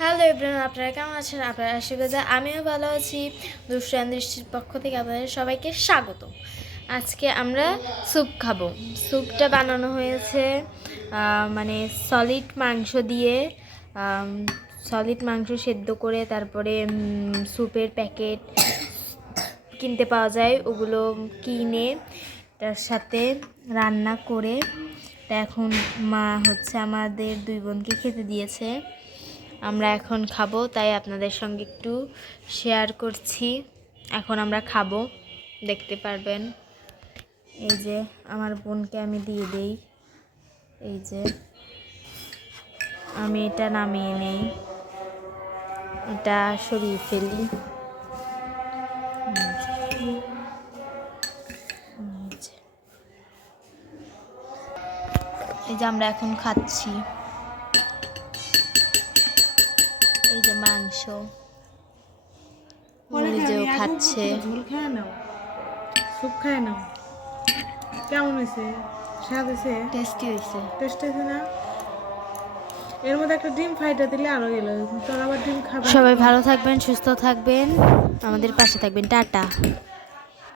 Hello everyone, আপনারা কেমন আছেন? আপনারা আশা করি যে আমিও ভালো আছি। দুষ্টান দৃষ্টির পক্ষ থেকে আপনাদের সবাইকে স্বাগত। আজকে আমরা স্যুপ খাবো। স্যুপটা বানানো হয়েছে মানে সলিড মাংস দিয়ে। সলিড মাংস সেদ্ধ করে তারপরে স্যুপের প্যাকেট কিনতে পাওয়া যায়, ওগুলো কিনে তার সাথে রান্না করে তা এখন মা হচ্ছে আমাদের দুই বোনকে খেতে দিয়েছে। আমরা এখন খাবো, তাই আপনাদের সঙ্গে একটু শেয়ার করছি। এখন আমরা খাবো, দেখতে পারবেন। এই যে আমার বোনকে আমি দিয়ে দেই। এই যে আমি এটা নামিয়ে নেই, এটা সরিয়ে ফেলি। এই যে আমরা এখন খাচ্ছি। এই যে মাংস নিজেও খাচ্ছে। ঝোল খায় নাও, স্যুপ খায় নাও। কেমন হয়েছে? স্বাদ হয়েছে? টেস্টি হয়েছে। টেস্ট হয়েছে না? এর মধ্যে একটা ডিম ফাইটা দিলে আরো গেল। তোর আবার ডিম খাবে? সবাই ভালো থাকবেন, সুস্থ থাকবেন, আমাদের পাশে থাকবেন। টাটা।